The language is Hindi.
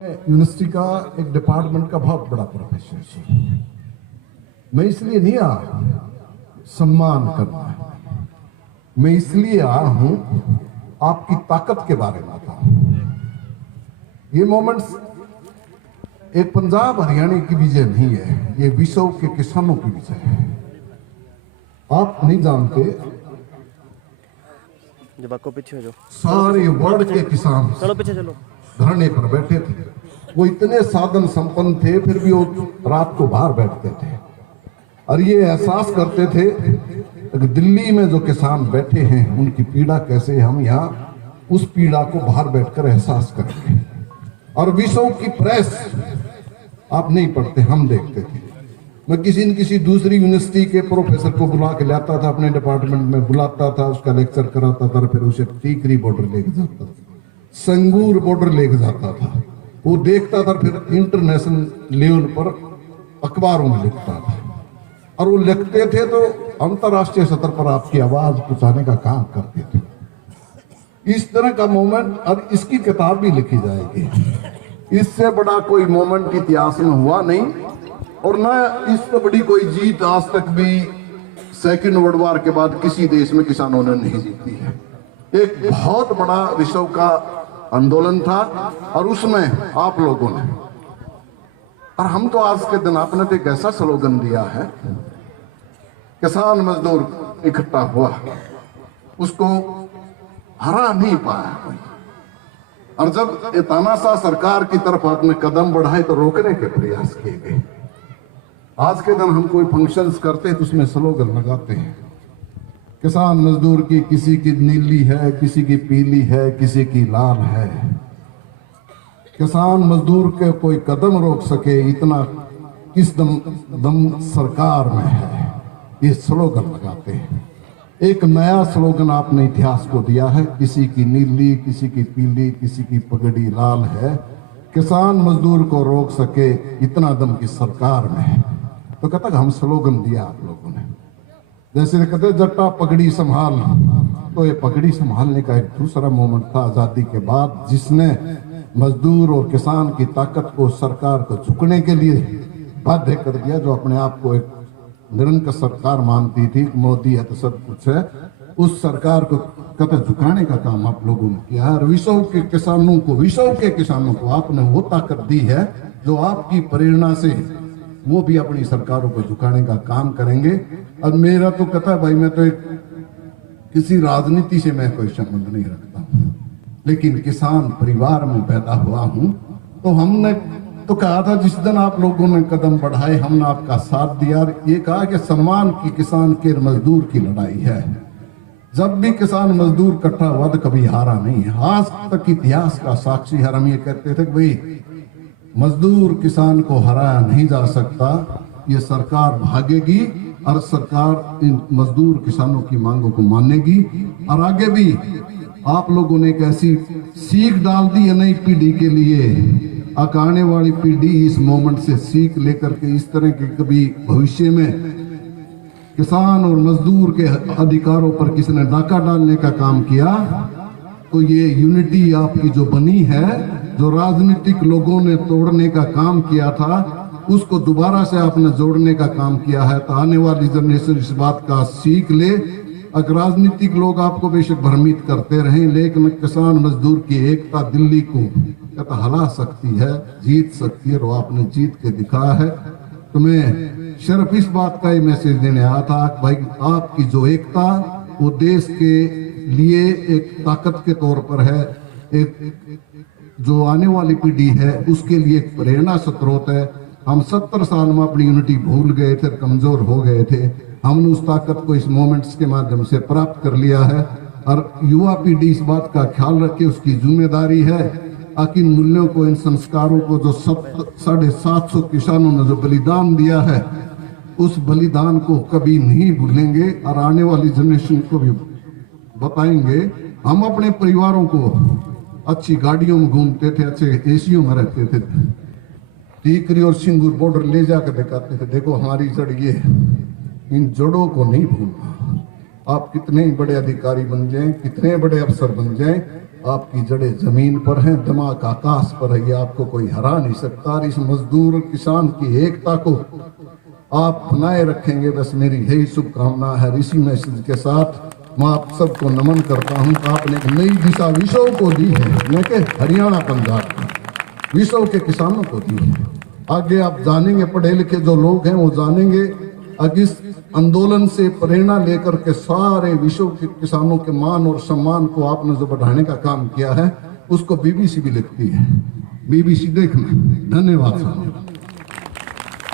यूनिवर्सिटी का एक डिपार्टमेंट का बहुत बड़ा प्रोफेसर है। मैं इसलिए नहीं आया सम्मान करना है, मैं इसलिए आया हूं आपकी ताकत के बारे में बताऊं। ये मोमेंट्स एक पंजाब हरियाणा की विजय नहीं है, ये विश्व के किसानों की विजय है। आप नहीं जानते, जब आपको पीछे हो जाओ, सारे वर्ल्ड के किसान चलो पीछे चलो, धरने पर बैठे थे। वो इतने साधन संपन्न थे, फिर भी वो रात को बाहर बैठते थे और ये एहसास करते थे कि दिल्ली में जो किसान बैठे हैं उनकी पीड़ा कैसे हम यहाँ उस पीड़ा को बाहर बैठकर एहसास करेंगे। और विश्व की प्रेस आप नहीं पढ़ते, हम देखते थे। मैं किसी न किसी दूसरी यूनिवर्सिटी के प्रोफेसर को बुला के लाता था, अपने डिपार्टमेंट में बुलाता था, उसका लेक्चर कराता था, फिर उसे टीकरी बॉर्डर लेके जाता था, संगूर बॉर्डर लेके जाता था। वो देखता था, फिर इंटरनेशनल लेवल पर अखबारों में लिखता था और वो लिखते थे तो अंतरराष्ट्रीय स्तर पर आपकी आवाज पहुंचाने का काम करते थे। इस तरह का मोमेंट, और इसकी किताब भी लिखी जाएगी। इससे बड़ा कोई मोमेंट इतिहास में हुआ नहीं और न इससे बड़ी कोई जीत आज तक भी सेकेंड वर्ल्ड वॉर के बाद किसी देश में किसानों ने नहीं जीती है। एक बहुत बड़ा विश्व का आंदोलन था और उसमें आप लोगों ने, और हम तो आज के दिन आपने तो एक ऐसा स्लोगन दिया है, किसान मजदूर इकट्ठा हुआ, उसको हरा नहीं पाया कोई। और जब तानाशाह सरकार की तरफ आपने कदम बढ़ाए तो रोकने के प्रयास किए गए। आज के दिन हम कोई फंक्शंस करते हैं तो उसमें स्लोगन लगाते हैं, किसान मजदूर की किसी की नीली है, किसी की पीली है, किसी की लाल है। किसान मजदूर के कोई कदम रोक सके इतना किस दम सरकार में है, ये स्लोगन लगाते हैं। एक नया स्लोगन आपने इतिहास को दिया है, किसी की नीली, किसी की पीली, किसी की पगड़ी लाल है, किसान मजदूर को रोक सके इतना दम की सरकार में है। तो कहता हम स्लोगन दिया आप लोगों ने, जैसे कहते जट्टा पगड़ी संभाल, तो ये पगड़ी संभालने का एक दूसरा मोमेंट था आजादी के बाद, जिसने मजदूर और किसान की ताकत को सरकार को झुकने के लिए बाध्य कर दिया। जो अपने आप को एक निरंकुश सरकार मानती थी, मोदी है तो सब कुछ है, उस सरकार को कहते झुकाने का काम आप लोगों ने किया है। और विश्व के किसानों को आपने वो ताकत दी है जो आपकी प्रेरणा से वो भी अपनी सरकारों को झुकाने का काम करेंगे। और मेरा तो कहता है भाई, मैं तो एक किसी राजनीति से मैं कोई संबंध नहीं रखता, लेकिन किसान परिवार में पैदा हुआ हूं। तो हमने तो कहा था जिस दिन आप लोगों ने कदम बढ़ाए हमने आपका साथ दिया, और ये कहा कि सम्मान की किसान के मजदूर की लड़ाई है। जब भी किसान मजदूर इकट्ठा हुआ तो कभी हारा नहीं है, आज तक इतिहास का साक्षी है। हम ये कहते थे कि भाई मजदूर किसान को हराया नहीं जा सकता, ये सरकार भागेगी और सरकार इन मजदूर किसानों की मांगों को मानेगी। और आगे भी आप लोगों ने एक ऐसी सीख डाल दी है नई पीढ़ी के लिए, आने वाली पीढ़ी इस मोमेंट से सीख लेकर के इस तरह के कभी भविष्य में किसान और मजदूर के अधिकारों पर किसी ने डाका डालने का काम किया तो ये यूनिटी आपकी जो बनी है, जो राजनीतिक लोगों ने तोड़ने का काम किया था, उसको दोबारा से आपने जोड़ने का काम किया है। तो आने वाली जनरेशन इस बात का सीख ले। अगर राजनीतिक लोग आपको बेशक भ्रमित करते रहें, लेकिन किसान मजदूर की एकता दिल्ली को हरा सकती है, जीत सकती है, और आपने जीत के दिखाया है। तो मैं सिर्फ इस बात का ही मैसेज देने आया था भाई, आपकी जो एकता वो देश के लिए एक ताकत के तौर पर है, एक जो आने वाली पीढ़ी है उसके लिए एक प्रेरणा स्रोत है। हम 70 साल में अपनी यूनिटी भूल गए थे, कमजोर हो गए थे, हमने उस ताकत को इस मोमेंट्स के माध्यम से प्राप्त कर लिया है। और युवा पीढ़ी इस बात का ख्याल रखे, उसकी जिम्मेदारी है कि इन मूल्यों को, इन संस्कारों को जो 750 किसानों ने जो बलिदान दिया है, उस बलिदान को कभी नहीं भूलेंगे और आने वाली जनरेशन को भी बताएंगे। हम अपने परिवारों को अच्छी गाड़ियों में घूमते थे, अच्छे एसियों में रहते थे, टीकरी और सिंगूर बॉर्डर ले जाकर दिखाते थे, देखो हमारी जड़ ये है। इन जड़ों को नहीं भूलना। आप कितने ही बड़े अधिकारी बन जाएं, कितने बड़े अफसर बन जाएं, आपकी जड़ें जमीन पर हैं, दिमाग आकाश पर है, ये आपको कोई हरा नहीं सकता। और इस मजदूर और किसान की एकता को आप बनाए रखेंगे, बस मेरी यही शुभकामना है। इसी मैसेज के साथ मैं आप सबको नमन करता हूं कि आपने एक नई दिशा विश्व को दी है, न कि हरियाणा पंजाब को, विश्व के किसानों को दी है। आगे आप जानेंगे, पढ़े लिखे जो लोग हैं वो जानेंगे, अब इस आंदोलन से प्रेरणा लेकर के सारे विश्व के किसानों के मान और सम्मान को आपने जो बढ़ाने का काम किया है, उसको बीबीसी भी लिखती है। बीबीसी देखना। धन्यवाद साहब।